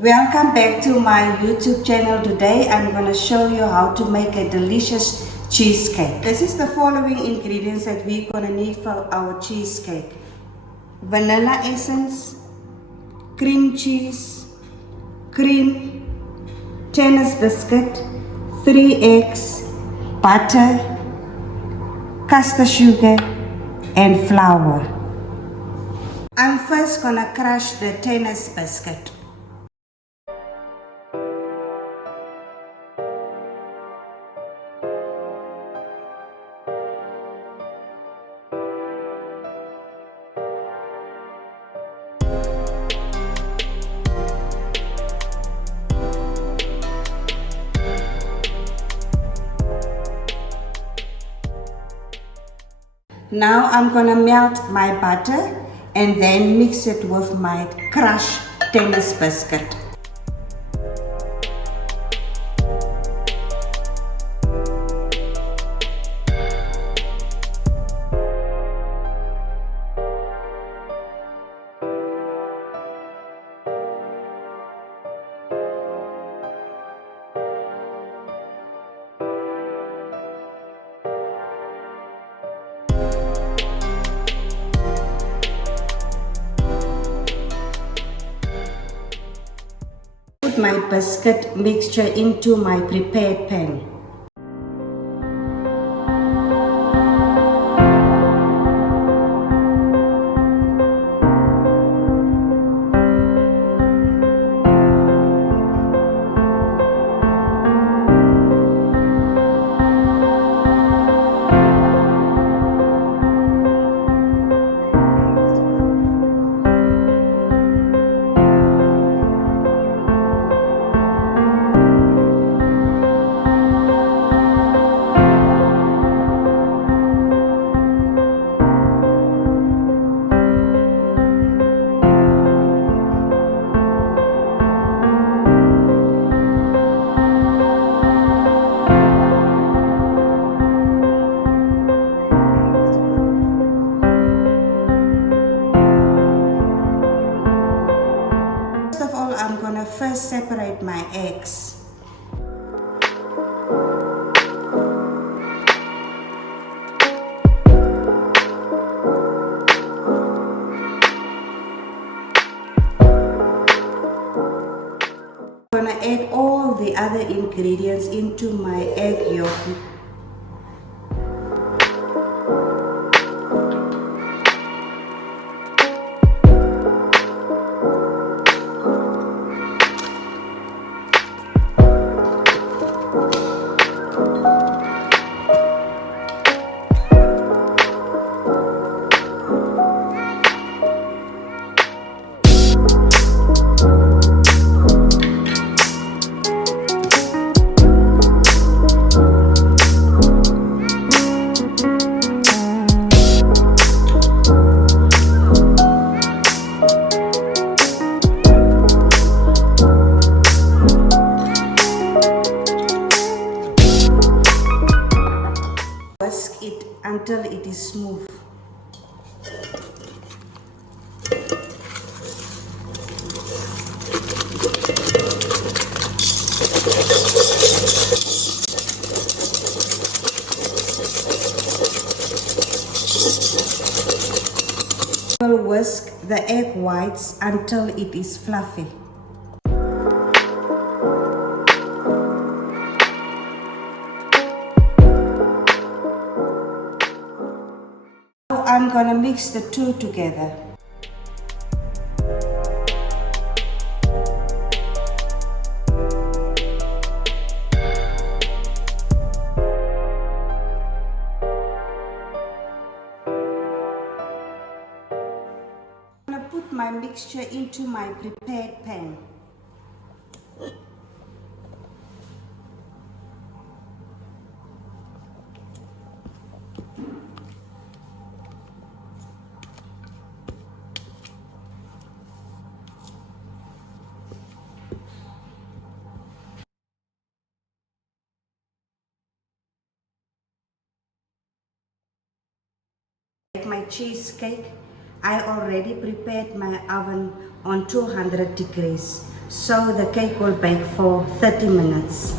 Welcome back to my YouTube channel. Today I'm going to show you how to make a delicious cheesecake. This is the following ingredients that we're going to need for our cheesecake. Vanilla essence, cream cheese, cream, tennis biscuit, 3 eggs, butter, custard sugar and flour. I'm first going to crush the tennis biscuit. Now I'm gonna melt my butter and then mix it with my crushed tennis biscuit. Put my biscuit mixture into my prepared pan. First of all, I'm gonna first separate my eggs. I'm gonna add all the other ingredients into my egg yolk. Whisk it until it is smooth. Whisk the egg whites until it is fluffy. Now I'm gonna mix the two together. Put my mixture into my prepared pan. Like my cheesecake, I already prepared my oven on 200 degrees. So the cake will bake for 30 minutes.